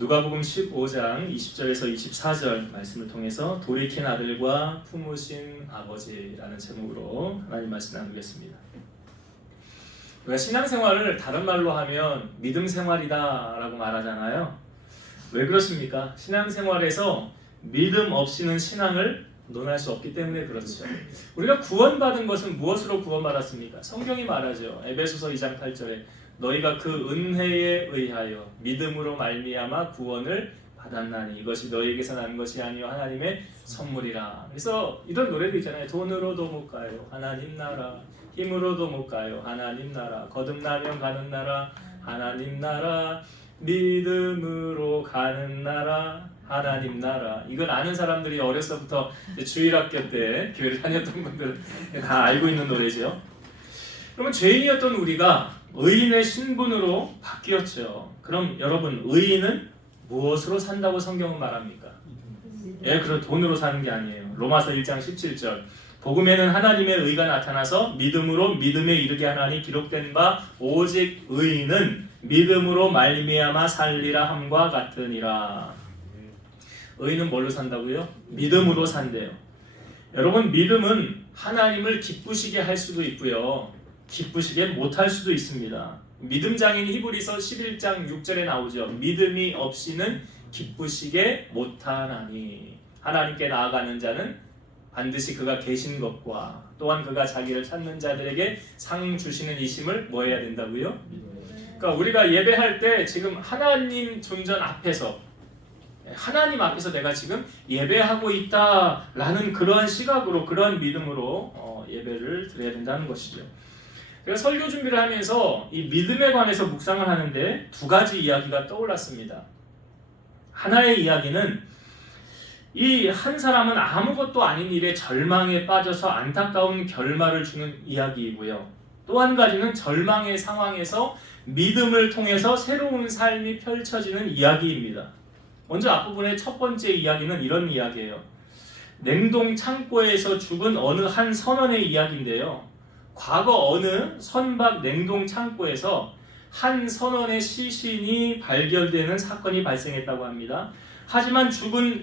누가복음 15장 20절에서 24절 말씀을 통해서 돌이킨 아들과 품으신 아버지라는 제목으로 하나님 말씀 나누겠습니다. 우리가 신앙생활을 다른 말로 하면 믿음 생활이다 라고 말하잖아요. 왜 그렇습니까? 신앙생활에서 믿음 없이는 신앙을 논할 수 없기 때문에 그렇죠. 우리가 구원받은 것은 무엇으로 구원받았습니까? 성경이 말하죠. 에베소서 2장 8절에 너희가 그 은혜에 의하여 믿음으로 말미암아 구원을 받았나니 이것이 너희에게서 나는 것이 아니요 하나님의 선물이라. 그래서 이런 노래도 있잖아요. 돈으로도 못 가요 하나님 나라, 힘으로도 못 가요 하나님 나라, 거듭나면 가는 나라 하나님 나라, 믿음으로 가는 나라 하나님 나라. 이걸 아는 사람들이 어려서부터 주일학교 때 교회를 다녔던 분들은 다 알고 있는 노래죠. 그러면 죄인이었던 우리가 의인의 신분으로 바뀌었죠. 그럼 여러분, 의인은 무엇으로 산다고 성경은 말합니까? 그럼 돈으로 사는 게 아니에요. 로마서 1장 17절 복음에는 하나님의 의가 나타나서 믿음으로 믿음에 이르게 하나니 기록된 바 오직 의인은 믿음으로 말미암아 살리라 함과 같으니라. 의인은 뭘로 산다고요? 믿음으로 산대요. 여러분, 믿음은 하나님을 기쁘시게 할 수도 있고요, 기쁘시게 못할 수도 있습니다. 믿음 장인 히브리서 11장 6절에 나오죠. 믿음이 없이는 기쁘시게 못하나니 하나님께 나아가는 자는 반드시 그가 계신 것과 또한 그가 자기를 찾는 자들에게 상 주시는 이심을 뭐 해야 된다고요? 그러니까 우리가 예배할 때 지금 하나님 존전 앞에서, 하나님 앞에서 내가 지금 예배하고 있다라는 그러한 시각으로, 그러한 믿음으로 예배를 드려야 된다는 것이죠. 그래서 설교 준비를 하면서 이 믿음에 관해서 묵상을 하는데 두 가지 이야기가 떠올랐습니다. 하나의 이야기는 이 한 사람은 아무것도 아닌 일에 절망에 빠져서 안타까운 결말을 주는 이야기이고요, 또 한 가지는 절망의 상황에서 믿음을 통해서 새로운 삶이 펼쳐지는 이야기입니다. 먼저 앞부분의 첫 번째 이야기는 이런 이야기예요. 냉동 창고에서 죽은 어느 한 선원의 이야기인데요, 과거 어느 선박 냉동 창고에서 한 선원의 시신이 발견되는 사건이 발생했다고 합니다. 하지만 죽은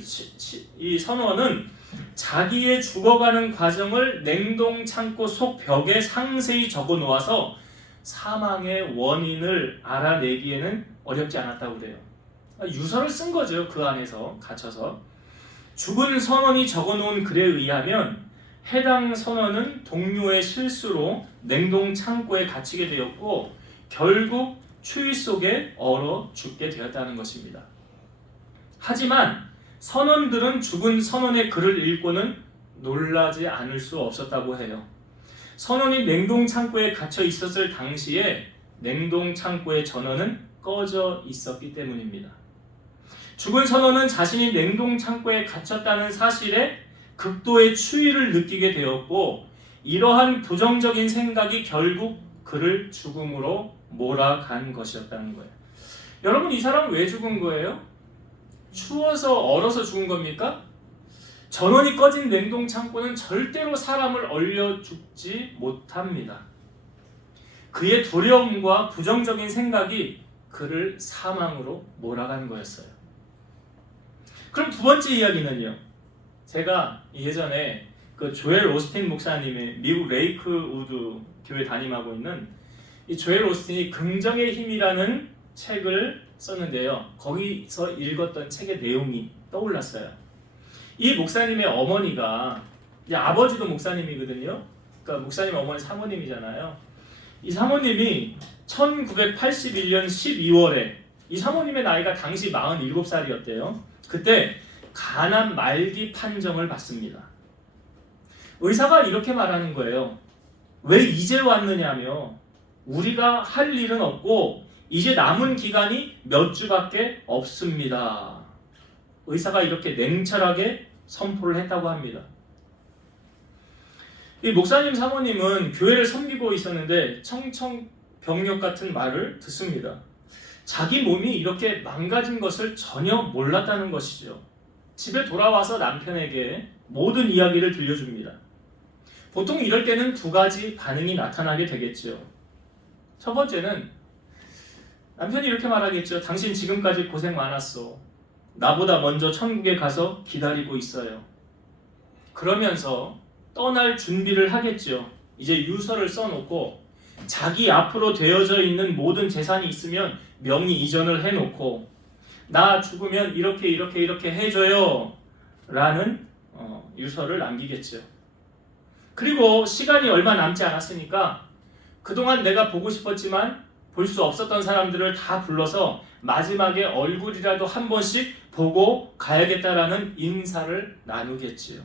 이 선원은 자기의 죽어가는 과정을 냉동 창고 속 벽에 상세히 적어 놓아서 사망의 원인을 알아내기에는 어렵지 않았다고 그래요. 유서를 쓴 거죠. 그 안에서 갇혀서. 죽은 선원이 적어놓은 글에 의하면 해당 선원은 동료의 실수로 냉동 창고에 갇히게 되었고 결국 추위 속에 얼어 죽게 되었다는 것입니다. 하지만 선원들은 죽은 선원의 글을 읽고는 놀라지 않을 수 없었다고 해요. 선원이 냉동 창고에 갇혀 있었을 당시에 냉동 창고의 전원은 꺼져 있었기 때문입니다. 죽은 선원은 자신이 냉동 창고에 갇혔다는 사실에 극도의 추위를 느끼게 되었고 이러한 부정적인 생각이 결국 그를 죽음으로 몰아간 것이었다는 거예요. 여러분, 이 사람은 왜 죽은 거예요? 추워서 얼어서 죽은 겁니까? 전원이 꺼진 냉동 창고는 절대로 사람을 얼려 죽지 못합니다. 그의 두려움과 부정적인 생각이 그를 사망으로 몰아간 거였어요. 그럼 두 번째 이야기는요, 제가 예전에 그 조엘 오스틴 목사님의 미국 레이크우드 교회 담임하고 있는 이 조엘 오스틴이 긍정의 힘이라는 책을 썼는데요, 거기서 읽었던 책의 내용이 떠올랐어요. 이 목사님의 어머니가, 이제 아버지도 목사님이거든요. 그러니까 목사님 어머니 사모님이잖아요. 이 사모님이 1981년 12월에 이 사모님의 나이가 당시 47살이었대요. 그때 간암 말기 판정을 받습니다. 의사가 이렇게 말하는 거예요. 왜 이제 왔느냐며, 우리가 할 일은 없고 이제 남은 기간이 몇 주밖에 없습니다. 의사가 이렇게 냉철하게 선포를 했다고 합니다. 이 목사님 사모님은 교회를 섬기고 있었는데 청천벽력 같은 말을 듣습니다. 자기 몸이 이렇게 망가진 것을 전혀 몰랐다는 것이죠. 집에 돌아와서 남편에게 모든 이야기를 들려줍니다. 보통 이럴 때는 두 가지 반응이 나타나게 되겠죠. 첫 번째는 남편이 이렇게 말하겠죠. 당신 지금까지 고생 많았어. 나보다 먼저 천국에 가서 기다리고 있어요. 그러면서 떠날 준비를 하겠죠. 이제 유서를 써놓고 자기 앞으로 되어져 있는 모든 재산이 있으면 명의 이전을 해놓고 나 죽으면 이렇게 해줘요 라는 유서를 남기겠죠. 그리고 시간이 얼마 남지 않았으니까 그동안 내가 보고 싶었지만 볼 수 없었던 사람들을 다 불러서 마지막에 얼굴이라도 한 번씩 보고 가야겠다라는 인사를 나누겠지요.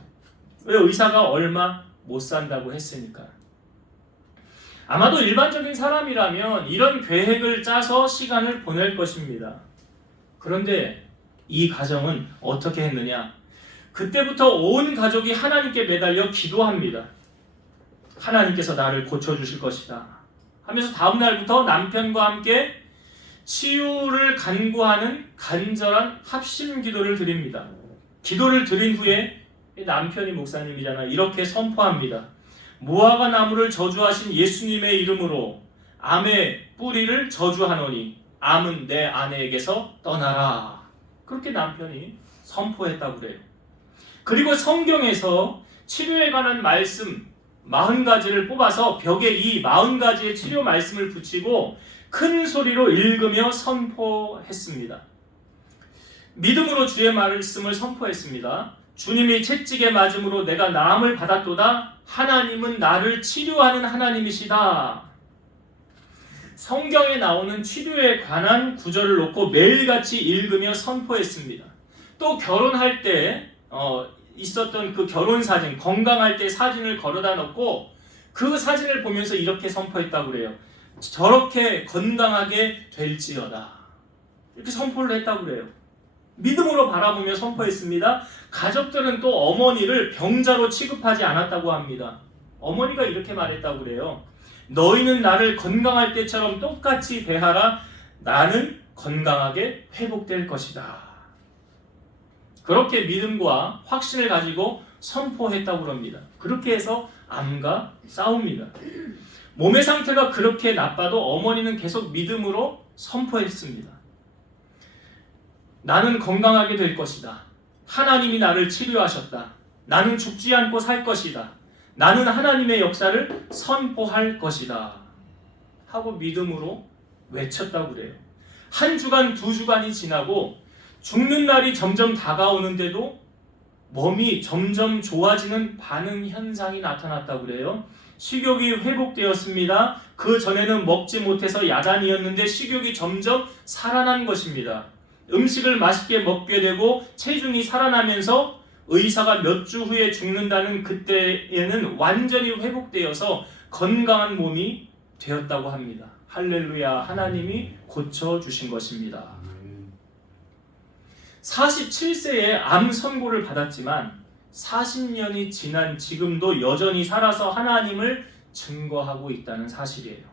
왜? 의사가 얼마 못 산다고 했으니까. 아마도 일반적인 사람이라면 이런 계획을 짜서 시간을 보낼 것입니다. 그런데 이 가정은 어떻게 했느냐? 그때부터 온 가족이 하나님께 매달려 기도합니다. 하나님께서 나를 고쳐주실 것이다 하면서 다음 날부터 남편과 함께 치유를 간구하는 간절한 합심 기도를 드립니다. 기도를 드린 후에 남편이 목사님이잖아. 이렇게 선포합니다. 무화과 나무를 저주하신 예수님의 이름으로 암의 뿌리를 저주하노니 암은 내 아내에게서 떠나라. 그렇게 남편이 선포했다고 그래요. 그리고 성경에서 치료에 관한 말씀 40가지를 뽑아서 벽에 이 40가지의 치료 말씀을 붙이고 큰 소리로 읽으며 선포했습니다. 믿음으로 주의 말씀을 선포했습니다. 주님이 채찍에 맞음으로 내가 나음을 받았도다. 하나님은 나를 치료하는 하나님이시다. 성경에 나오는 치료에 관한 구절을 놓고 매일같이 읽으며 선포했습니다. 또 결혼할 때 있었던 그 결혼 사진, 건강할 때 사진을 걸어다 놓고 그 사진을 보면서 이렇게 선포했다고 그래요. 저렇게 건강하게 될지어다. 이렇게 선포를 했다고 그래요. 믿음으로 바라보며 선포했습니다. 가족들은 또 어머니를 병자로 취급하지 않았다고 합니다. 어머니가 이렇게 말했다고 그래요. 너희는 나를 건강할 때처럼 똑같이 대하라. 나는 건강하게 회복될 것이다. 그렇게 믿음과 확신을 가지고 선포했다고 합니다. 그렇게 해서 암과 싸웁니다. 몸의 상태가 그렇게 나빠도 어머니는 계속 믿음으로 선포했습니다. 나는 건강하게 될 것이다. 하나님이 나를 치료하셨다. 나는 죽지 않고 살 것이다. 나는 하나님의 역사를 선포할 것이다. 하고 믿음으로 외쳤다고 그래요. 한 주간, 두 주간이 지나고 죽는 날이 점점 다가오는데도 몸이 점점 좋아지는 반응 현상이 나타났다고 그래요. 식욕이 회복되었습니다. 그 전에는 먹지 못해서 야단이었는데 식욕이 점점 살아난 것입니다. 음식을 맛있게 먹게 되고 체중이 살아나면서 의사가 몇 주 후에 죽는다는 그때에는 완전히 회복되어서 건강한 몸이 되었다고 합니다. 할렐루야, 하나님이 고쳐주신 것입니다. 47세에 암 선고를 받았지만 40년이 지난 지금도 여전히 살아서 하나님을 증거하고 있다는 사실이에요.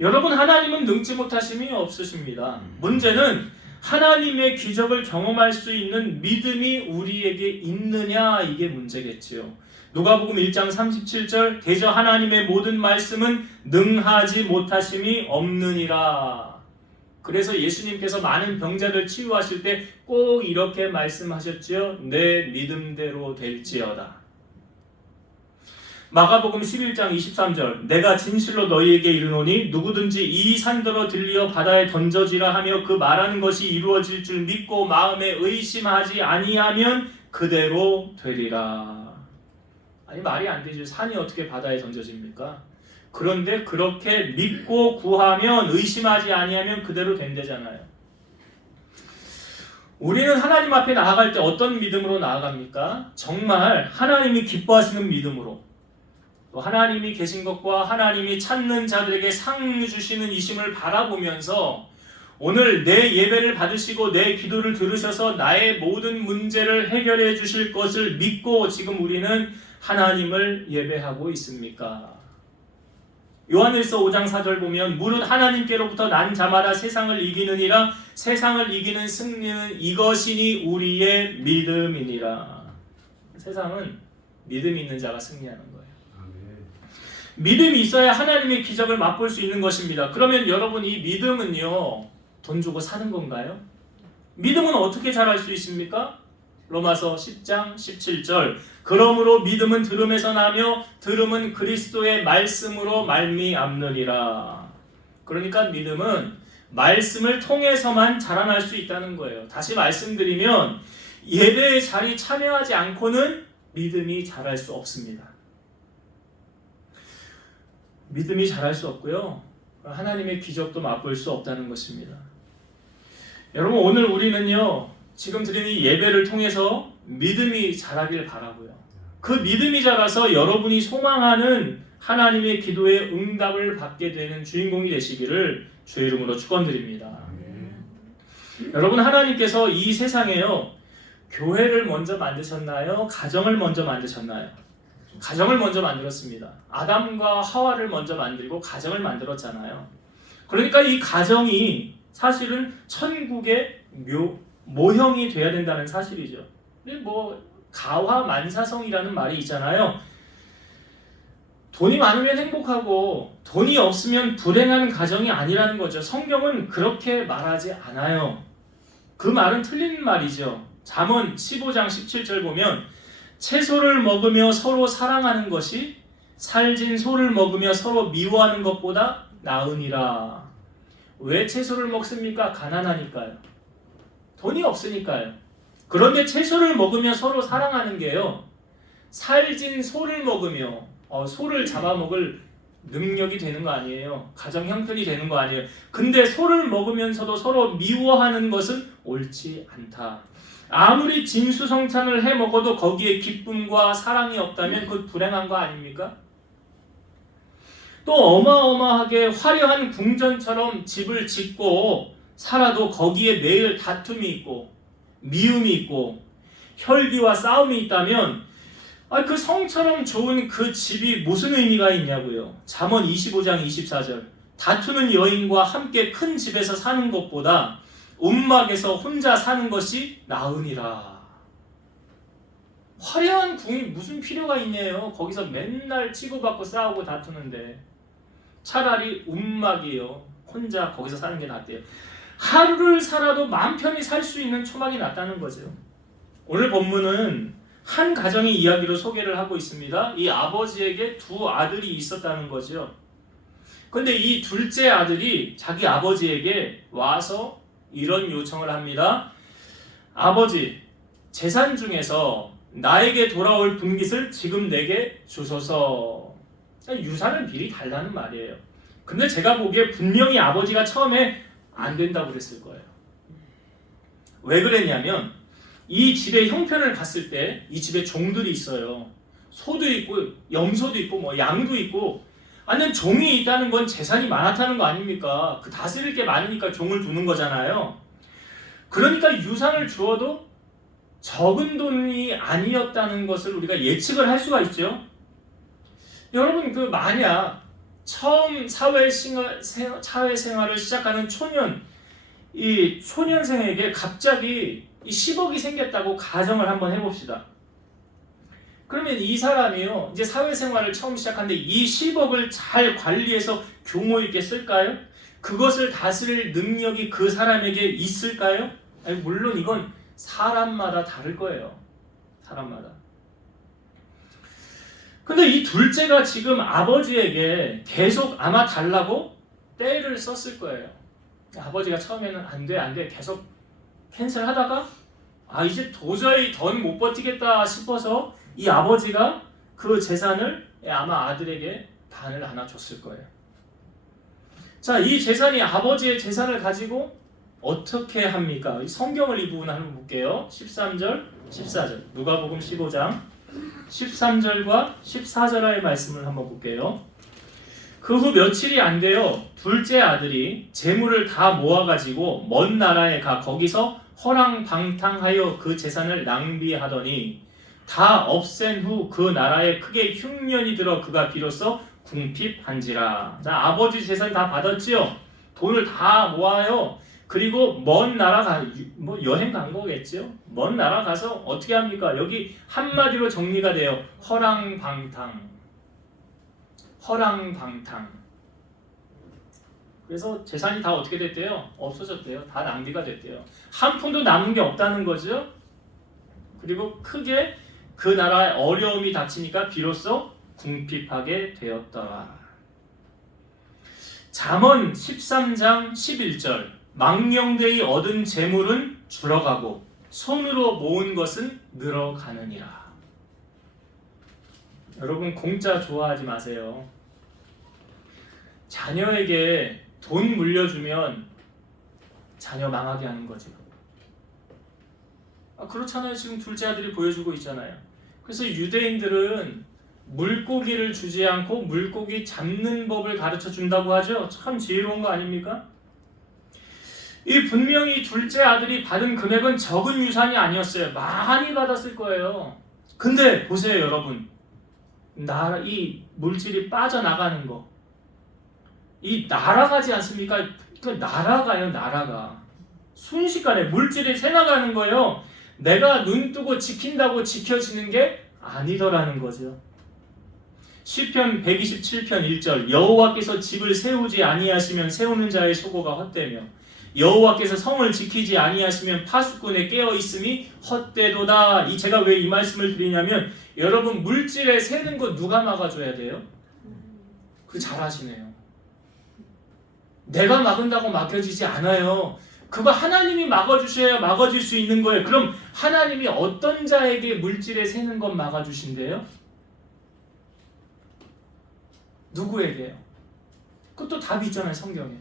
여러분, 하나님은 능치 못하심이 없으십니다. 문제는 하나님의 기적을 경험할 수 있는 믿음이 우리에게 있느냐, 이게 문제겠지요. 누가복음 1장 37절 대저 하나님의 모든 말씀은 능하지 못하심이 없느니라. 그래서 예수님께서 많은 병자들 치유하실 때 꼭 이렇게 말씀하셨죠. 내 믿음대로 될지어다. 마가복음 11장 23절 내가 진실로 너희에게 이르노니 누구든지 이 산더러 들리어 바다에 던져지라 하며 그 말하는 것이 이루어질 줄 믿고 마음에 의심하지 아니하면 그대로 되리라. 아니, 말이 안 되죠. 산이 어떻게 바다에 던져집니까? 그런데 그렇게 믿고 구하면, 의심하지 아니하면 그대로 된대잖아요. 우리는 하나님 앞에 나아갈 때 어떤 믿음으로 나아갑니까? 정말 하나님이 기뻐하시는 믿음으로, 또 하나님이 계신 것과 하나님이 찾는 자들에게 상 주시는 이심을 바라보면서 오늘 내 예배를 받으시고 내 기도를 들으셔서 나의 모든 문제를 해결해 주실 것을 믿고 지금 우리는 하나님을 예배하고 있습니까? 요한일서 5장 4절 보면 무릇 하나님께로부터 난 자마다 세상을 이기느니라. 세상을 이기는 승리는 이것이니 우리의 믿음이니라. 세상은 믿음 있는 자가 승리하는 거예요. 믿음이 있어야 하나님의 기적을 맛볼 수 있는 것입니다. 그러면 여러분, 이 믿음은요, 돈 주고 사는 건가요? 믿음은 어떻게 자랄 수 있습니까? 로마서 10장 17절, 그러므로 믿음은 들음에서 나며 들음은 그리스도의 말씀으로 말미암느니라. 그러니까 믿음은 말씀을 통해서만 자라날 수 있다는 거예요. 다시 말씀드리면 예배의 자리에 참여하지 않고는 믿음이 자랄 수 없습니다. 믿음이 자랄 수 없고요, 하나님의 기적도 맛볼 수 없다는 것입니다. 여러분, 오늘 우리는요, 지금 드리는 이 예배를 통해서 믿음이 자라길 바라고요. 그 믿음이 자라서 여러분이 소망하는 하나님의 기도의 응답을 받게 되는 주인공이 되시기를 주의 이름으로 축원드립니다. 여러분, 하나님께서 이 세상에요, 교회를 먼저 만드셨나요? 가정을 먼저 만드셨나요? 가정을 먼저 만들었습니다. 아담과 하와를 먼저 만들고 가정을 만들었잖아요. 그러니까 이 가정이 사실은 천국의 모형이 돼야 된다는 사실이죠. 근데 가화만사성이라는 말이 있잖아요. 돈이 많으면 행복하고 돈이 없으면 불행한 가정이 아니라는 거죠. 성경은 그렇게 말하지 않아요. 그 말은 틀린 말이죠. 잠언 15장 17절 보면 채소를 먹으며 서로 사랑하는 것이 살진 소를 먹으며 서로 미워하는 것보다 나으니라. 왜 채소를 먹습니까? 가난하니까요. 돈이 없으니까요. 그런데 채소를 먹으며 서로 사랑하는 게요, 살진 소를 먹으며 소를 잡아먹을 능력이 되는 거 아니에요. 가정 형편이 되는 거 아니에요. 근데 소를 먹으면서도 서로 미워하는 것은 옳지 않다. 아무리 진수성찬을 해 먹어도 거기에 기쁨과 사랑이 없다면 그건 불행한 거 아닙니까? 또 어마어마하게 화려한 궁전처럼 집을 짓고 살아도 거기에 매일 다툼이 있고 미움이 있고 혈기와 싸움이 있다면 그 성처럼 좋은 그 집이 무슨 의미가 있냐고요. 잠언 25장 24절, 다투는 여인과 함께 큰 집에서 사는 것보다 움막에서 혼자 사는 것이 나으니라. 화려한 궁이 무슨 필요가 있네요. 거기서 맨날 치고받고 싸우고 다투는데 차라리 움막이요, 혼자 거기서 사는 게 낫대요. 하루를 살아도 마음 편히 살 수 있는 초막이 낫다는 거죠. 오늘 본문은 한 가정의 이야기로 소개를 하고 있습니다. 이 아버지에게 두 아들이 있었다는 거죠. 근데 이 둘째 아들이 자기 아버지에게 와서 이런 요청을 합니다. 아버지, 재산 중에서 나에게 돌아올 분깃을 지금 내게 주소서. 유산을 미리 달라는 말이에요. 근데 제가 보기에 분명히 아버지가 처음에 안 된다고 그랬을 거예요. 왜 그랬냐면 이 집의 형편을 봤을 때 이 집에 종들이 있어요. 소도 있고 염소도 있고 양도 있고. 아니, 종이 있다는 건 재산이 많다는 거 아닙니까? 그 다스릴 게 많으니까 종을 두는 거잖아요. 그러니까 유산을 주어도 적은 돈이 아니었다는 것을 우리가 예측을 할 수가 있죠. 여러분, 만약 처음 사회생활을 시작하는 이 초년생에게 갑자기 이 10억이 생겼다고 가정을 한번 해봅시다. 그러면 이 사람이요, 이제 사회생활을 처음 시작하는데 이 10억을 잘 관리해서 규모 있게 쓸까요? 그것을 다스릴 능력이 그 사람에게 있을까요? 아니, 물론 이건 사람마다 다를 거예요. 사람마다. 근데 이 둘째가 지금 아버지에게 계속 아마 달라고 떼를 썼을 거예요. 아버지가 처음에는 안 돼 계속 캔슬하다가 이제 도저히 더 못 버티겠다 싶어서 이 아버지가 그 재산을 아마 아들에게 반을 하나 줬을 거예요. 자, 이 재산이 아버지의 재산을 가지고 어떻게 합니까? 성경을 이 부분 한번 볼게요. 13절, 14절. 누가복음 15장 13절과 14절의 말씀을 한번 볼게요. 그 후 며칠이 안 되어 둘째 아들이 재물을 다 모아가지고 먼 나라에 가 거기서 허랑방탕하여 그 재산을 낭비하더니 다 없앤 후 그 나라에 크게 흉년이 들어 그가 비로소 궁핍한지라. 자, 아버지 재산 다 받았지요. 돈을 다 모아요. 그리고 먼 나라 여행 간 거겠죠. 먼 나라 가서 어떻게 합니까? 여기 한마디로 정리가 돼요. 허랑방탕. 허랑방탕. 그래서 재산이 다 어떻게 됐대요? 없어졌대요. 다 낭비가 됐대요. 한 푼도 남은 게 없다는 거죠. 그리고 크게 그 나라에 어려움이 닥치니까 비로소 궁핍하게 되었다. 잠언 13장 11절 망령되이 얻은 재물은 줄어가고 손으로 모은 것은 늘어가느니라. 여러분 공짜 좋아하지 마세요. 자녀에게 돈 물려주면 자녀 망하게 하는 거죠. 그렇잖아요. 지금 둘째 아들이 보여주고 있잖아요. 그래서 유대인들은 물고기를 주지 않고 물고기 잡는 법을 가르쳐 준다고 하죠. 참 지혜로운 거 아닙니까? 이 분명히 둘째 아들이 받은 금액은 적은 유산이 아니었어요. 많이 받았을 거예요. 근데 보세요 여러분, 이 물질이 빠져나가는 거, 이 날아가지 않습니까? 그 날아가요. 날아가 순식간에 물질이 새나가는 거예요. 내가 눈 뜨고 지킨다고 지켜지는 게 아니더라는 거죠. 시편 127편 1절 여호와께서 집을 세우지 아니하시면 세우는 자의 수고가 헛되며 여호와께서 성을 지키지 아니하시면 파수꾼의 깨어있음이 헛되도다. 제가 왜 이 말씀을 드리냐면 여러분 물질에 새는 거 누가 막아줘야 돼요? 그 잘하시네요. 내가 막은다고 막혀지지 않아요. 그거 하나님이 막아주셔야 막아질 수 있는 거예요. 그럼 하나님이 어떤 자에게 물질에 새는 것 막아주신대요? 누구에게요? 그것도 답이 있잖아요. 성경에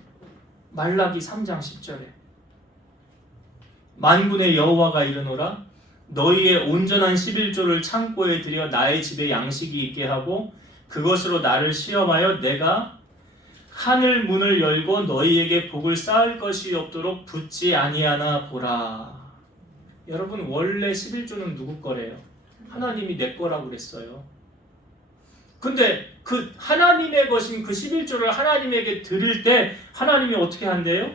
말라기 3장 10절에 만군의 여호와가 이르노라 너희의 온전한 11조를 창고에 들여 나의 집에 양식이 있게 하고 그것으로 나를 시험하여 내가 하늘 문을 열고 너희에게 복을 쌓을 것이 없도록 붙지 아니하나 보라. 여러분 원래 11조는 누구 거래요? 하나님이 내 거라고 그랬어요. 근데 그 하나님의 것인 그 11조를 하나님에게 드릴 때 하나님이 어떻게 한대요?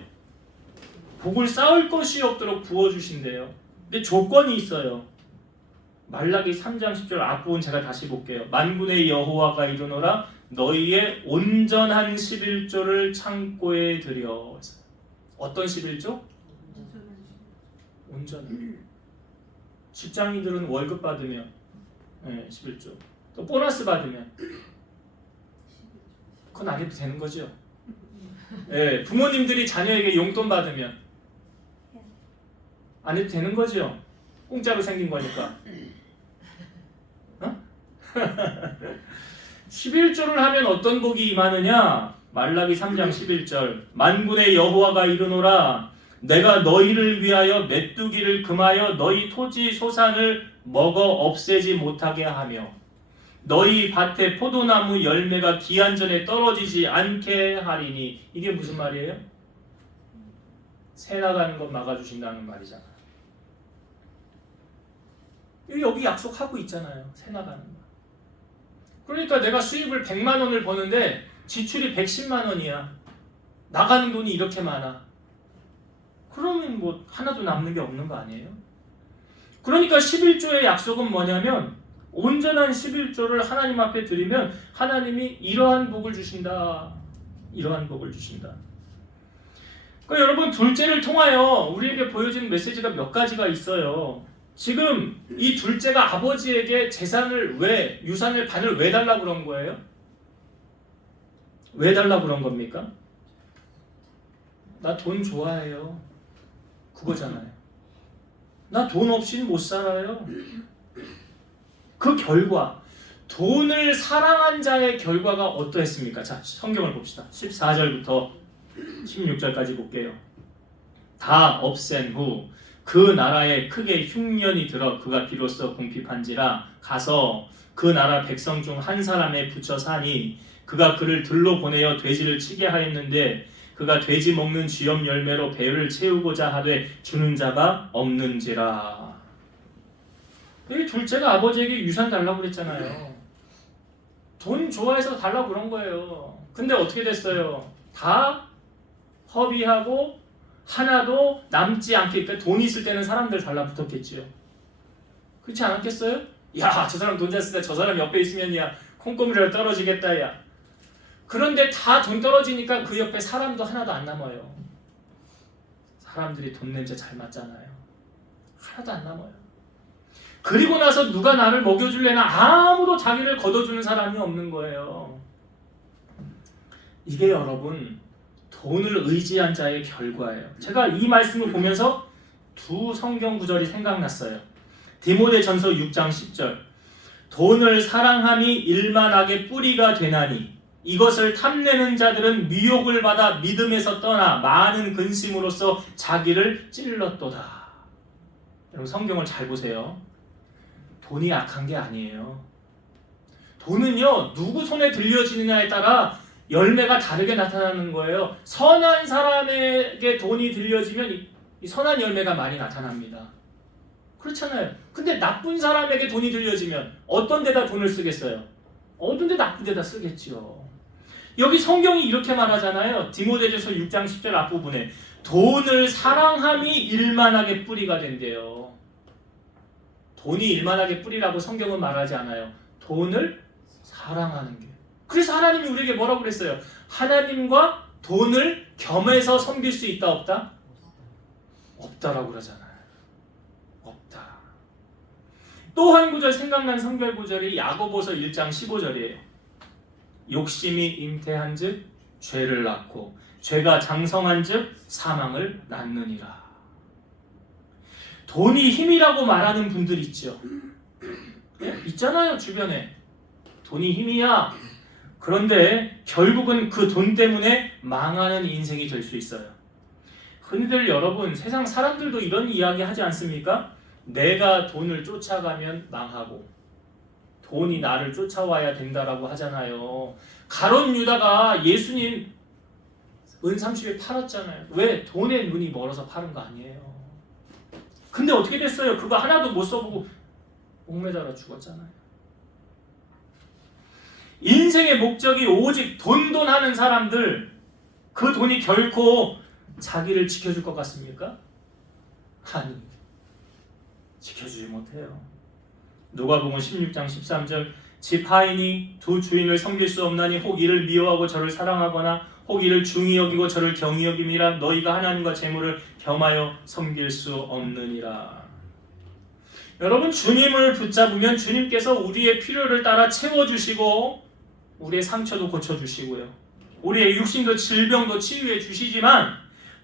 복을 쌓을 것이 없도록 부어주신대요. 근데 조건이 있어요. 말라기 3장 10절 앞부분 제가 다시 볼게요. 만군의 여호와가 이르노라 너희의 온전한 11조를 창고에 들여. 어떤 11조? 온전한. 직장인들은 월급 받으면 11조. 또 보너스 받으면 그건 안 해도 되는 거죠. 부모님들이 자녀에게 용돈 받으면 안 해도 되는 거죠. 공짜로 생긴 거니까. 11조를 하면 어떤 복이 임하느냐? 말라기 3장 11절 만군의 여호와가 이르노라 내가 너희를 위하여 메뚜기를 금하여 너희 토지 소산을 먹어 없애지 못하게 하며 너희 밭에 포도나무 열매가 기한 전에 떨어지지 않게 하리니. 이게 무슨 말이에요? 새 나가는 것 막아주신다는 말이잖아. 여기 약속하고 있잖아요. 새 나가는 거. 그러니까 내가 수입을 100만 원을 버는데 지출이 110만 원이야. 나가는 돈이 이렇게 많아. 그러면 뭐 하나도 남는 게 없는 거 아니에요? 그러니까 11조의 약속은 뭐냐면 온전한 11조를 하나님 앞에 드리면 하나님이 이러한 복을 주신다. 이러한 복을 주신다. 그러니까 여러분 둘째를 통하여 우리에게 보여지는 메시지가 몇 가지가 있어요. 지금 이 둘째가 아버지에게 유산을 반을 왜 달라고 그런 거예요? 왜 달라고 그런 겁니까? 나 돈 좋아해요. 그거잖아요. 나 돈 없이는 못 살아요. 그 결과 돈을 사랑한 자의 결과가 어떠했습니까? 자, 성경을 봅시다. 14절부터 16절까지 볼게요. 다 없앤 후 그 나라에 크게 흉년이 들어 그가 비로소 궁핍한지라 가서 그 나라 백성 중 한 사람에 붙여 사니 그가 그를 들로 보내어 돼지를 치게 하였는데 그가 돼지 먹는 쥐염 열매로 배를 채우고자 하되 주는 자가 없는지라. 이 둘째가 아버지에게 유산 달라고 그랬잖아요. 돈 좋아해서 달라고 그런 거예요. 근데 어떻게 됐어요? 다 허비하고 하나도 남지 않게. 그러니까 돈 있을 때는 사람들 달라붙었겠지요. 그렇지 않았겠어요? 야, 저 사람 돈 잘 쓰다. 저 사람 옆에 있으면 야 콩고물이라도 떨어지겠다. 야 그런데 다 돈 떨어지니까 그 옆에 사람도 하나도 안 남아요. 사람들이 돈 냄새 잘 맡잖아요. 하나도 안 남아요. 그리고 나서 누가 나를 먹여줄래나 아무도 자기를 걷어주는 사람이 없는 거예요. 이게 여러분 돈을 의지한 자의 결과예요. 제가 이 말씀을 보면서 두 성경 구절이 생각났어요. 디모데전서 6장 10절. 돈을 사랑함이 일만하게 뿌리가 되나니 이것을 탐내는 자들은 미혹을 받아 믿음에서 떠나 많은 근심으로써 자기를 찔렀도다. 여러분 성경을 잘 보세요. 돈이 악한 게 아니에요. 돈은요 누구 손에 들려지느냐에 따라 열매가 다르게 나타나는 거예요. 선한 사람에게 돈이 들려지면 이 선한 열매가 많이 나타납니다. 그렇잖아요. 근데 나쁜 사람에게 돈이 들려지면 어떤 데다 돈을 쓰겠어요? 어떤 데 나쁜 데다 쓰겠죠. 여기 성경이 이렇게 말하잖아요. 디모데전서 6장 10절 앞부분에 돈을 사랑함이 일만하게 뿌리가 된대요. 돈이 일만하게 뿌리라고 성경은 말하지 않아요. 돈을 사랑하는 게. 그래서 하나님이 우리에게 뭐라고 그랬어요? 하나님과 돈을 겸해서 섬길 수 있다 없다? 없다라고 그러잖아요. 없다. 또 한 구절 생각난 성경 구절이 야고보서 1장 15절이에요. 욕심이 잉태한 즉 죄를 낳고 죄가 장성한 즉 사망을 낳느니라. 돈이 힘이라고 말하는 분들 있죠. 있잖아요 주변에. 돈이 힘이야. 그런데 결국은 그 돈 때문에 망하는 인생이 될 수 있어요. 흔히들 여러분 세상 사람들도 이런 이야기 하지 않습니까? 내가 돈을 쫓아가면 망하고 돈이 나를 쫓아와야 된다라고 하잖아요. 가룟 유다가 예수님 은 30에 팔았잖아요. 왜? 돈에 눈이 멀어서 파는 거 아니에요. 근데 어떻게 됐어요? 그거 하나도 못 써보고 목매달아 죽었잖아요. 인생의 목적이 오직 돈 하는 사람들, 그 돈이 결코 자기를 지켜줄 것 같습니까? 아니, 지켜주지 못해요. 누가복음 16장 13절. 집 하인이 두 주인을 섬길 수 없나니 혹 이를 미워하고 저를 사랑하거나 혹 이를 중히 여기고 저를 경히 여김이라. 너희가 하나님과 재물을 겸하여 섬길 수 없느니라. 여러분 주님을 붙잡으면 주님께서 우리의 필요를 따라 채워주시고 우리의 상처도 고쳐주시고요. 우리의 육신도 질병도 치유해 주시지만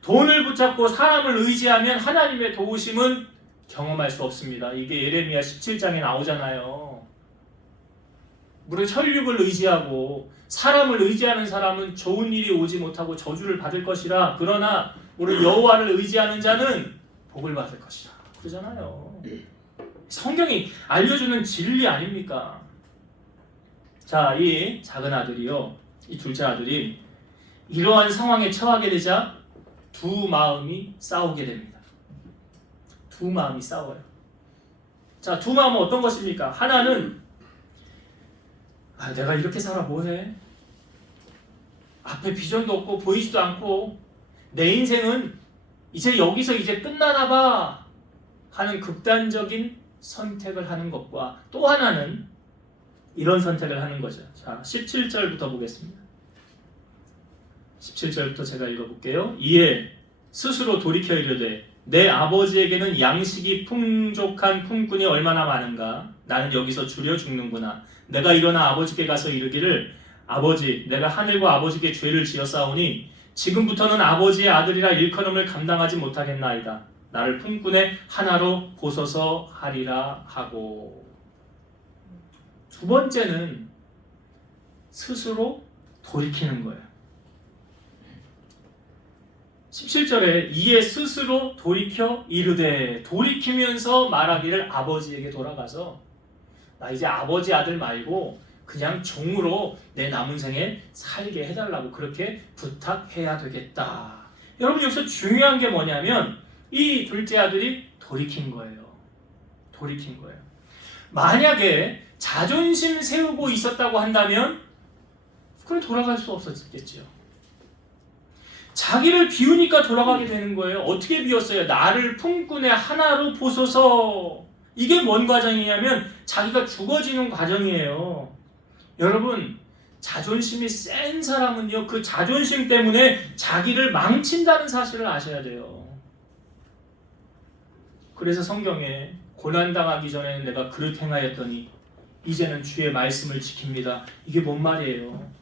돈을 붙잡고 사람을 의지하면 하나님의 도우심은 경험할 수 없습니다. 이게 예레미야 17장에 나오잖아요. 무릇 혈육을 의지하고 사람을 의지하는 사람은 좋은 일이 오지 못하고 저주를 받을 것이라. 그러나 무릇 여호와를 의지하는 자는 복을 받을 것이라. 그러잖아요. 성경이 알려주는 진리 아닙니까? 자, 이 작은 아들이요, 이 둘째 아들이 이러한 상황에 처하게 되자 두 마음이 싸우게 됩니다. 두 마음이 싸워요. 자, 두 마음은 어떤 것입니까? 하나는 내가 이렇게 살아 뭐해? 앞에 비전도 없고 보이지도 않고 내 인생은 이제 여기서 이제 끝나나 봐 하는 극단적인 선택을 하는 것과 또 하나는 이런 선택을 하는 거죠. 자, 17절부터 보겠습니다. 17절부터 제가 읽어볼게요. 이에 스스로 돌이켜 이르되 내 아버지에게는 양식이 풍족한 품꾼이 얼마나 많은가. 나는 여기서 줄여 죽는구나. 내가 일어나 아버지께 가서 이르기를 아버지, 내가 하늘과 아버지께 죄를 지었사오니 지금부터는 아버지의 아들이라 일컬음을 감당하지 못하겠나이다. 나를 품꾼의 하나로 보소서 하리라 하고. 두 번째는 스스로 돌이키는 거예요. 17절에 이에 스스로 돌이켜 이르되, 돌이키면서 말하기를 아버지에게 돌아가서 나 이제 아버지 아들 말고 그냥 종으로 내 남은 생에 살게 해달라고 그렇게 부탁해야 되겠다. 여러분 여기서 중요한 게 뭐냐면 이 둘째 아들이 돌이킨 거예요. 돌이킨 거예요. 만약에 자존심 세우고 있었다고 한다면 그럼 돌아갈 수 없었겠죠. 자기를 비우니까 돌아가게 되는 거예요. 어떻게 비웠어요? 나를 품꾼의 하나로 보소서. 이게 뭔 과정이냐면 자기가 죽어지는 과정이에요. 여러분, 자존심이 센 사람은요, 그 자존심 때문에 자기를 망친다는 사실을 아셔야 돼요. 그래서 성경에 고난당하기 전에는 내가 그릇 행하였더니 이제는 주의 말씀을 지킵니다. 이게 뭔 말이에요?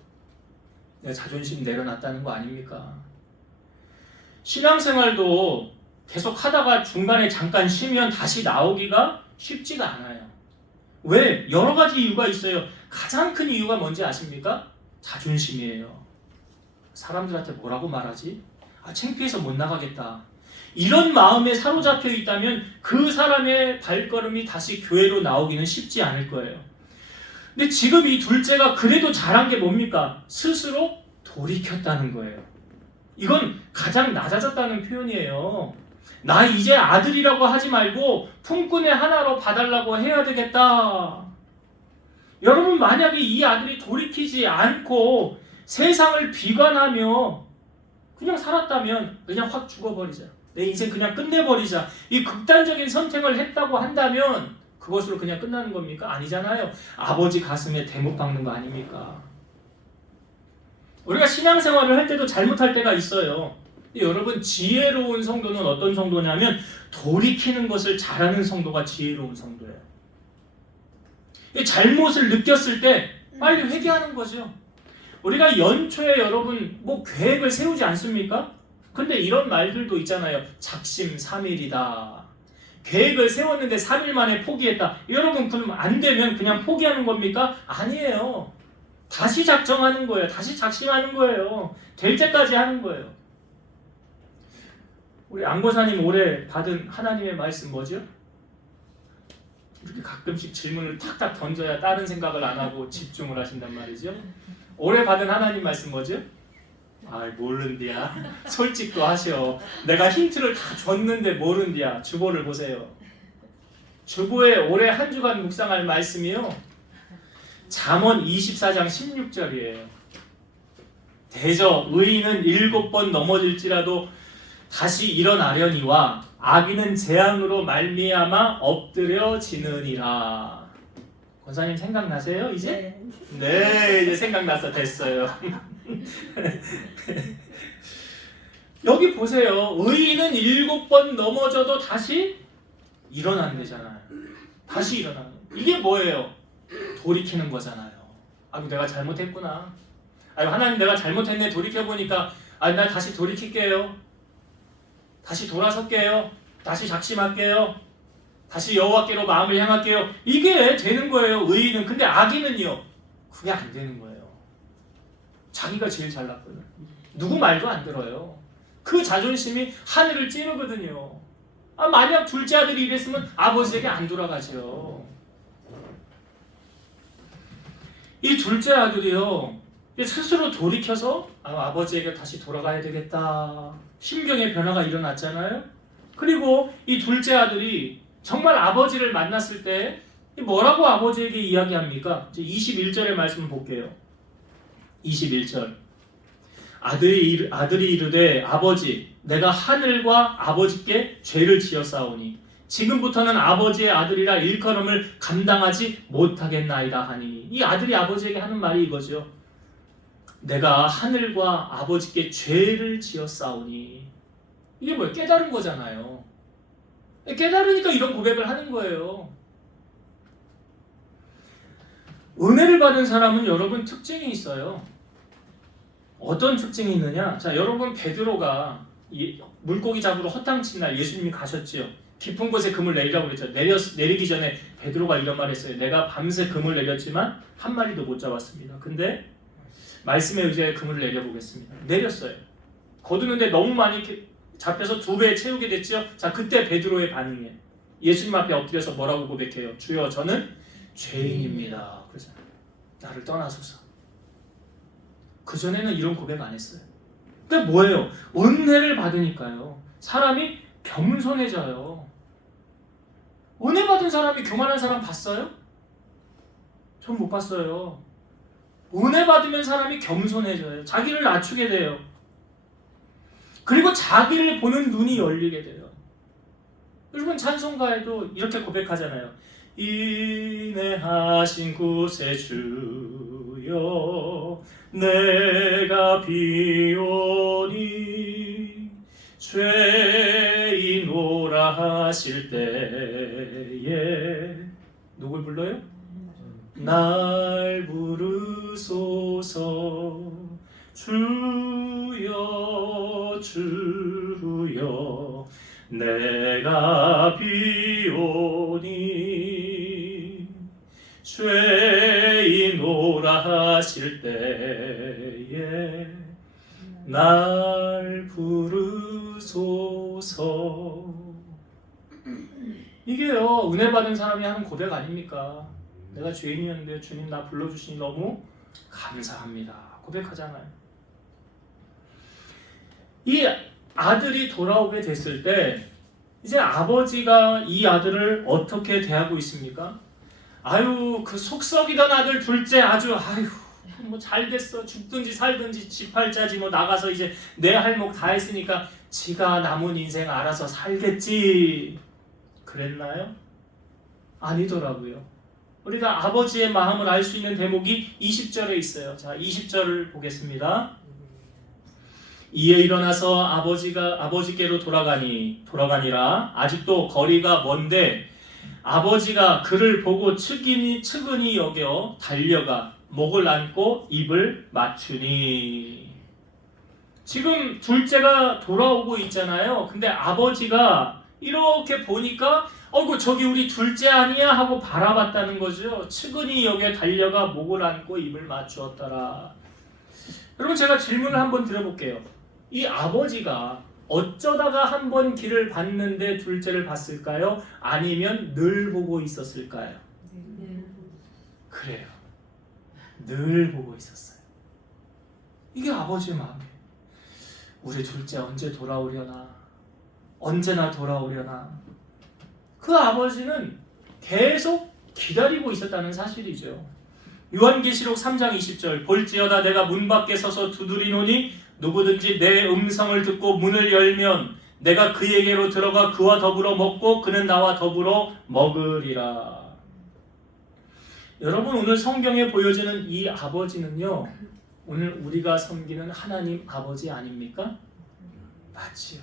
내가 자존심 내려놨다는 거 아닙니까? 신앙생활도 계속 하다가 중간에 잠깐 쉬면 다시 나오기가 쉽지가 않아요. 왜? 여러 가지 이유가 있어요. 가장 큰 이유가 뭔지 아십니까? 자존심이에요. 사람들한테 뭐라고 말하지? 창피해서 못 나가겠다. 이런 마음에 사로잡혀 있다면 그 사람의 발걸음이 다시 교회로 나오기는 쉽지 않을 거예요. 근데 지금 이 둘째가 그래도 잘한 게 뭡니까? 스스로 돌이켰다는 거예요. 이건 가장 낮아졌다는 표현이에요. 나 이제 아들이라고 하지 말고 품꾼의 하나로 봐달라고 해야 되겠다. 여러분, 만약에 이 아들이 돌이키지 않고 세상을 비관하며 그냥 살았다면 그냥 확 죽어버리자. 내 인생 그냥 끝내버리자. 이 극단적인 선택을 했다고 한다면 그것으로 그냥 끝나는 겁니까? 아니잖아요. 아버지 가슴에 대못 박는 거 아닙니까? 우리가 신앙생활을 할 때도 잘못할 때가 있어요. 여러분, 지혜로운 성도는 어떤 성도냐면 돌이키는 것을 잘하는 성도가 지혜로운 성도예요. 잘못을 느꼈을 때 빨리 회개하는 거죠. 우리가 연초에 여러분 계획을 세우지 않습니까? 근데 이런 말들도 있잖아요. 작심삼일이다. 계획을 세웠는데 3일 만에 포기했다. 여러분, 그럼 안 되면 그냥 포기하는 겁니까? 아니에요. 다시 작정하는 거예요. 다시 작심하는 거예요. 될 때까지 하는 거예요. 우리 안고사님 올해 받은 하나님의 말씀 뭐죠? 이렇게 가끔씩 질문을 탁탁 던져야 다른 생각을 안 하고 집중을 하신단 말이죠. 올해 받은 하나님 말씀 뭐죠? 모른디야. 솔직도 하셔. 내가 힌트를 다 줬는데 모른디야. 주보를 보세요. 주보에 올해 한 주간 묵상할 말씀이요, 잠언 24장 16절이에요. 대저 의인은 7번 넘어질지라도 다시 일어나려니와 악인은 재앙으로 말미암아 엎드려지느니라. 권사님 생각나세요 이제? 네, 이제 생각나서 됐어요. 여기 보세요. 의인은 7번 넘어져도 다시 일어난대잖아요. 다시 일어나는. 이게 뭐예요? 돌이키는 거잖아요. 내가 잘못했구나. 하나님, 내가 잘못했네. 돌이켜보니까 나 다시 돌이킬게요. 다시 돌아설게요. 다시 작심할게요. 다시 여호와께로 마음을 향할게요. 이게 되는 거예요, 의인은. 근데 악인은요, 그게 안 되는 거예요. 자기가 제일 잘났거든. 누구 말도 안 들어요. 그 자존심이 하늘을 찌르거든요. 만약 둘째 아들이 이랬으면 아버지에게 안 돌아가죠. 이 둘째 아들이요, 스스로 돌이켜서 아버지에게 다시 돌아가야 되겠다. 심경의 변화가 일어났잖아요. 그리고 이 둘째 아들이 정말 아버지를 만났을 때 뭐라고 아버지에게 이야기합니까? 21절의 말씀을 볼게요. 21절. 아들이 이르되 아버지, 내가 하늘과 아버지께 죄를 지었사오니 지금부터는 아버지의 아들이라 일컬음을 감당하지 못하겠나이다 하니. 이 아들이 아버지에게 하는 말이 이거죠. 내가 하늘과 아버지께 죄를 지었사오니. 이게 뭐예요? 깨달은 거잖아요. 깨달으니까 이런 고백을 하는 거예요. 은혜를 받은 사람은 여러분 특징이 있어요. 어떤 특징이 있느냐? 자, 여러분, 베드로가 물고기 잡으러 허탕친 날 예수님이 가셨지요. 깊은 곳에 금을 내리라고 그랬죠. 내리기 전에 베드로가 이런 말 했어요. 내가 밤새 금을 내렸지만 한 마리도 못 잡았습니다. 근데 말씀에 의지하여 금을 내려보겠습니다. 내렸어요. 거두는데 너무 많이 잡혀서 2배 채우게 됐죠. 자, 그때 베드로의 반응이에요. 예수님 앞에 엎드려서 뭐라고 고백해요? 주여, 저는 죄인입니다. 그러잖아요. 나를 떠나소서. 그전에는 이런 고백 안 했어요. 그러니까 뭐예요? 은혜를 받으니까요, 사람이 겸손해져요. 은혜 받은 사람이 교만한 사람 봤어요? 전 못 봤어요. 은혜 받으면 사람이 겸손해져요. 자기를 낮추게 돼요. 그리고 자기를 보는 눈이 열리게 돼요. 여러분, 찬송가에도 이렇게 고백하잖아요. 인내하신 구세주여 주여 내가 비오니 죄인오라 하실 때에 누굴 불러요? 날 부르소서 주여 주여 내가 비오니 죄인오라 하실 때에 날 부르소서. 이게요 은혜 받은 사람이 하는 고백 아닙니까? 내가 죄인이었는데 주님 나 불러주시니 너무 감사합니다 고백하잖아요. 이 아들이 돌아오게 됐을 때 이제 아버지가 이 아들을 어떻게 대하고 있습니까? 아유 그 속썩이던 아들 둘째 아주 아유 뭐 잘됐어 죽든지 살든지 지팔자지 뭐 나가서 이제 내 할 목 다 했으니까 지가 남은 인생 알아서 살겠지 그랬나요? 아니더라고요. 우리가 아버지의 마음을 알 수 있는 대목이 20절에 있어요. 자 20절을 보겠습니다. 이에 일어나서 아버지께로 돌아가니라. 아직도 거리가 먼데 아버지가 그를 보고 측은히 여겨 달려가 목을 안고 입을 맞추니. 지금 둘째가 돌아오고 있잖아요. 근데 아버지가 이렇게 보니까 어이구 저기 우리 둘째 아니야 하고 바라봤다는 거죠. 측은히 여겨 달려가 목을 안고 입을 맞추었더라. 여러분 제가 질문을 한번 드려볼게요. 이 아버지가 어쩌다가 한번 길을 봤는데 둘째를 봤을까요? 아니면 늘 보고 있었을까요? 그래요. 늘 보고 있었어요. 이게 아버지의 마음이에요. 우리 둘째 언제 돌아오려나? 언제나 돌아오려나? 그 아버지는 계속 기다리고 있었다는 사실이죠. 요한계시록 3장 20절 볼지어다 내가 문 밖에 서서 두드리노니 누구든지 내 음성을 듣고 문을 열면 내가 그에게로 들어가 그와 더불어 먹고 그는 나와 더불어 먹으리라. 여러분 오늘 성경에 보여주는 이 아버지는요 오늘 우리가 섬기는 하나님 아버지 아닙니까? 맞지요.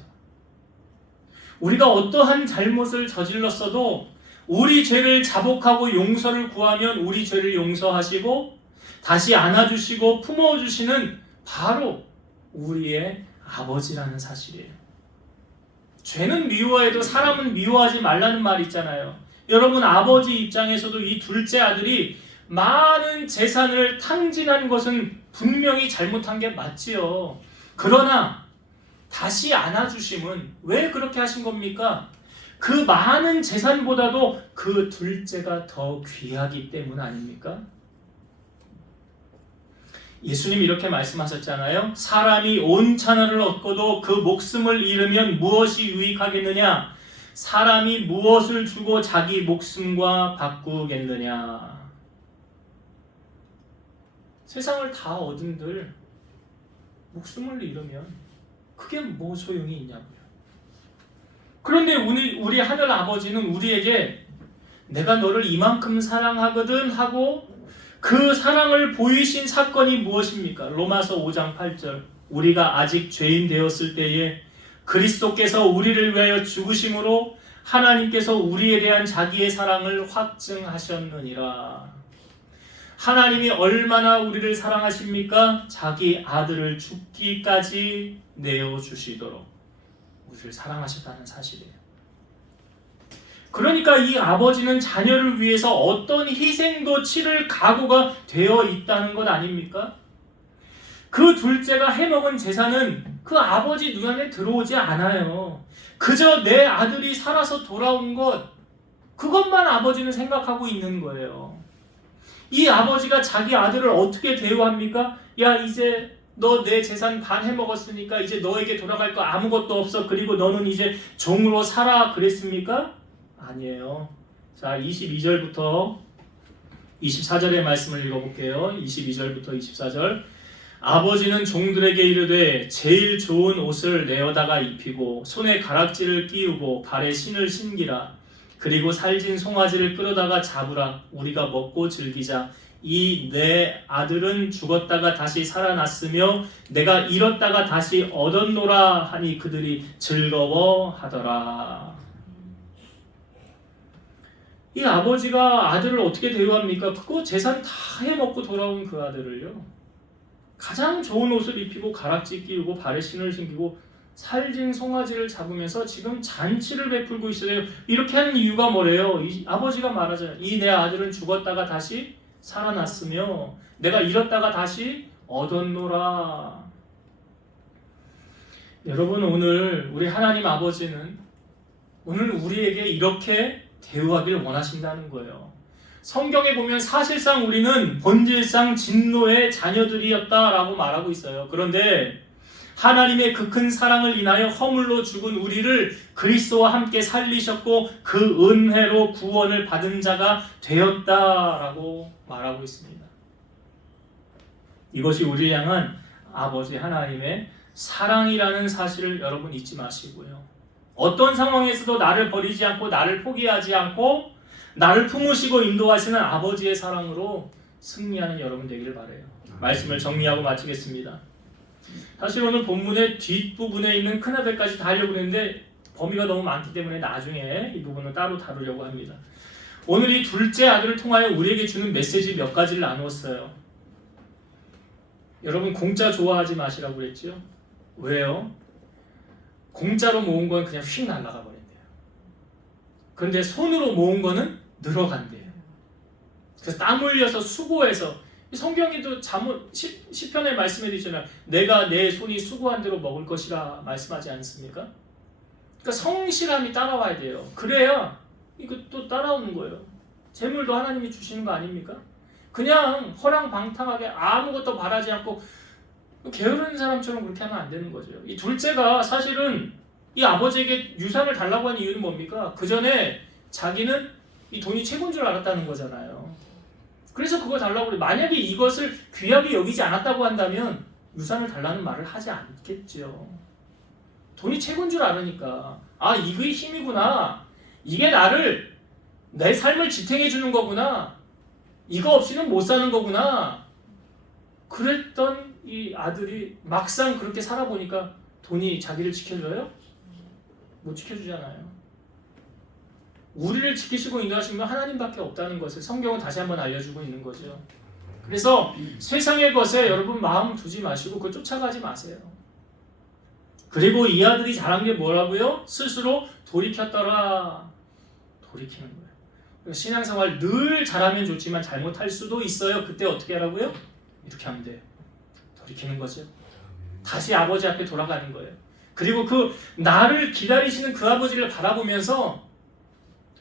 우리가 어떠한 잘못을 저질렀어도 우리 죄를 자복하고 용서를 구하면 우리 죄를 용서하시고 다시 안아주시고 품어주시는 바로 우리의 아버지라는 사실이에요. 죄는 미워해도 사람은 미워하지 말라는 말이 있잖아요. 여러분 아버지 입장에서도 이 둘째 아들이 많은 재산을 탕진한 것은 분명히 잘못한 게 맞지요. 그러나 다시 안아주심은 왜 그렇게 하신 겁니까? 그 많은 재산보다도 그 둘째가 더 귀하기 때문 아닙니까? 예수님 이렇게 말씀하셨잖아요. 사람이 온 천하를 얻고도 그 목숨을 잃으면 무엇이 유익하겠느냐? 사람이 무엇을 주고 자기 목숨과 바꾸겠느냐? 세상을 다 얻은들 목숨을 잃으면 그게 뭐 소용이 있냐고요. 그런데 우리 하늘 아버지는 우리에게 내가 너를 이만큼 사랑하거든 하고 그 사랑을 보이신 사건이 무엇입니까? 로마서 5장 8절 우리가 아직 죄인 되었을 때에 그리스도께서 우리를 위하여 죽으심으로 하나님께서 우리에 대한 자기의 사랑을 확증하셨느니라. 하나님이 얼마나 우리를 사랑하십니까? 자기 아들을 죽기까지 내어주시도록 우리를 사랑하셨다는 사실이에요. 그러니까 이 아버지는 자녀를 위해서 어떤 희생도 치를 각오가 되어 있다는 것 아닙니까? 그 둘째가 해먹은 재산은 그 아버지 눈안에 들어오지 않아요. 그저 내 아들이 살아서 돌아온 것, 그것만 아버지는 생각하고 있는 거예요. 이 아버지가 자기 아들을 어떻게 대우합니까? 야 이제 너 내 재산 반 해먹었으니까 이제 너에게 돌아갈 거 아무것도 없어. 그리고 너는 이제 종으로 살아. 그랬습니까? 아니에요. 자 22절부터 24절의 말씀을 읽어볼게요. 22절부터 24절 아버지는 종들에게 이르되 제일 좋은 옷을 내어다가 입히고 손에 가락지를 끼우고 발에 신을 신기라. 그리고 살진 송아지를 끌어다가 잡으라. 우리가 먹고 즐기자. 이 내 아들은 죽었다가 다시 살아났으며 내가 잃었다가 다시 얻었노라 하니 그들이 즐거워하더라. 이 아버지가 아들을 어떻게 대우합니까? 그거 재산 다 해먹고 돌아온 그 아들을요, 가장 좋은 옷을 입히고 가락지 끼우고 발에 신을 신기고 살진 송아지를 잡으면서 지금 잔치를 베풀고 있어요. 이렇게 하는 이유가 뭐래요? 이 아버지가 말하잖아요. 이 내 아들은 죽었다가 다시 살아났으며 내가 잃었다가 다시 얻었노라. 여러분, 오늘 우리 하나님 아버지는 오늘 우리에게 이렇게 대우하길 원하신다는 거예요. 성경에 보면 사실상 우리는 본질상 진노의 자녀들이었다라고 말하고 있어요. 그런데 하나님의 그 큰 사랑을 인하여 허물로 죽은 우리를 그리스도와 함께 살리셨고 그 은혜로 구원을 받은 자가 되었다라고 말하고 있습니다. 이것이 우리를 향한 아버지 하나님의 사랑이라는 사실을 여러분 잊지 마시고요. 어떤 상황에서도 나를 버리지 않고 나를 포기하지 않고 나를 품으시고 인도하시는 아버지의 사랑으로 승리하는 여러분 되기를 바라요. 말씀을 정리하고 마치겠습니다. 사실 오늘 본문의 뒷부분에 있는 큰아들까지 다 하려고 했는데 범위가 너무 많기 때문에 나중에 이 부분은 따로 다루려고 합니다. 오늘 이 둘째 아들을 통하여 우리에게 주는 메시지 몇 가지를 나누었어요. 여러분, 공짜 좋아하지 마시라고 그랬죠? 왜요? 공짜로 모은 건 그냥 휙 날아가 버린대요. 그런데 손으로 모은 거는 늘어간대요. 그래서 땀 흘려서 수고해서, 성경에도 시편의 말씀에 있잖아요. 내가 내 손이 수고한 대로 먹을 것이라 말씀하지 않습니까? 그러니까 성실함이 따라와야 돼요. 그래야 이거 또 따라오는 거예요. 재물도 하나님이 주시는 거 아닙니까? 그냥 허랑방탕하게 아무것도 바라지 않고 게으른 사람처럼 그렇게 하면 안 되는 거죠. 이 둘째가 사실은 이 아버지에게 유산을 달라고 하는 이유는 뭡니까? 그 전에 자기는 이 돈이 최고인 줄 알았다는 거잖아요. 그래서 그거 달라고 그래. 만약에 이것을 귀하게 여기지 않았다고 한다면 유산을 달라는 말을 하지 않겠죠. 돈이 최고인 줄 알으니까, 아, 이게 힘이구나, 이게 나를 내 삶을 지탱해 주는 거구나, 이거 없이는 못 사는 거구나, 그랬던 이 아들이 막상 그렇게 살아보니까 돈이 자기를 지켜줘요? 못 지켜주잖아요. 우리를 지키시고 인도하시는 건 하나님밖에 없다는 것을 성경은 다시 한번 알려주고 있는 거죠. 그래서 세상의 것에 여러분 마음 두지 마시고 그걸 쫓아가지 마세요. 그리고 이 아들이 잘한 게 뭐라고요? 스스로 돌이켰더라. 돌이키는 거예요. 신앙생활 늘 잘하면 좋지만 잘못할 수도 있어요. 그때 어떻게 하라고요? 이렇게 하면 돼요. 돌이키는 거죠. 다시 아버지 앞에 돌아가는 거예요. 그리고 그 나를 기다리시는 그 아버지를 바라보면서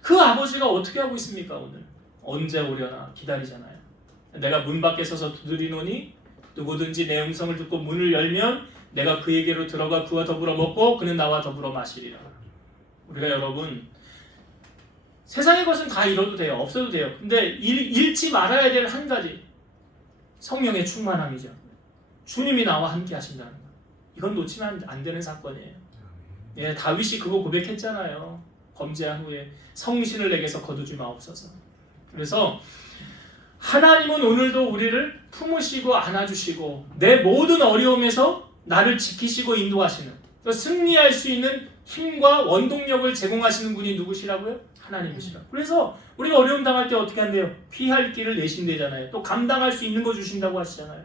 그 아버지가 어떻게 하고 있습니까? 오늘 언제 오려나 기다리잖아요. 내가 문 밖에 서서 두드리노니 누구든지 내 음성을 듣고 문을 열면 내가 그에게로 들어가 그와 더불어 먹고 그는 나와 더불어 마시리라. 우리가 여러분 세상의 것은 다 잃어도 돼요. 없어도 돼요. 근데 잃지 말아야 될 한 가지, 성령의 충만함이죠. 주님이 나와 함께 하신다는 거. 이건 놓치면 안 되는 사건이에요. 예, 다윗이 그거 고백했잖아요. 범죄한 후에 성신을 내게서 거두지 마옵소서. 그래서 하나님은 오늘도 우리를 품으시고 안아주시고 내 모든 어려움에서 나를 지키시고 인도하시는, 승리할 수 있는 힘과 원동력을 제공하시는 분이 누구시라고요? 하나님이시라고. 그래서 우리가 어려움 당할 때 어떻게 한대요? 피할 길을 내신대잖아요. 또 감당할 수 있는 거 주신다고 하시잖아요.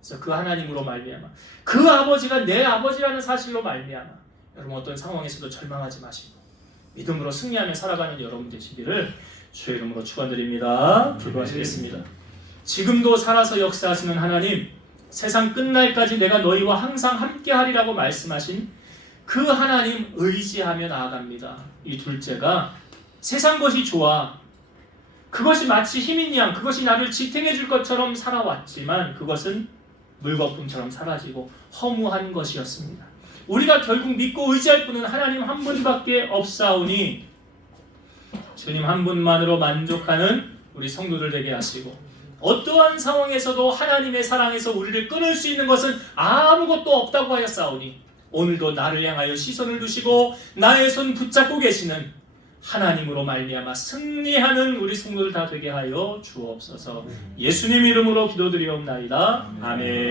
그래서 그 하나님으로 말미암아, 그 아버지가 내 아버지라는 사실로 말미암아 여러분 어떤 상황에서도 절망하지 마시고 믿음으로 승리하며 살아가는 여러분 되시기를 주의 이름으로 축원드립니다. 기도하시겠습니다. 지금도 살아서 역사하시는 하나님, 세상 끝날까지 내가 너희와 항상 함께하리라고 말씀하신 그 하나님 의지하며 나아갑니다. 이 둘째가 세상 것이 좋아, 그것이 마치 힘인 양, 그것이 나를 지탱해 줄 것처럼 살아왔지만 그것은 물거품처럼 사라지고 허무한 것이었습니다. 우리가 결국 믿고 의지할 분은 하나님 한 분밖에 없사오니 주님 한 분만으로 만족하는 우리 성도들 되게 하시고, 어떠한 상황에서도 하나님의 사랑에서 우리를 끊을 수 있는 것은 아무것도 없다고 하였사오니 오늘도 나를 향하여 시선을 두시고 나의 손 붙잡고 계시는 하나님으로 말미암아 승리하는 우리 성도들 다 되게 하여 주옵소서. 예수님 이름으로 기도드리옵나이다. 아멘.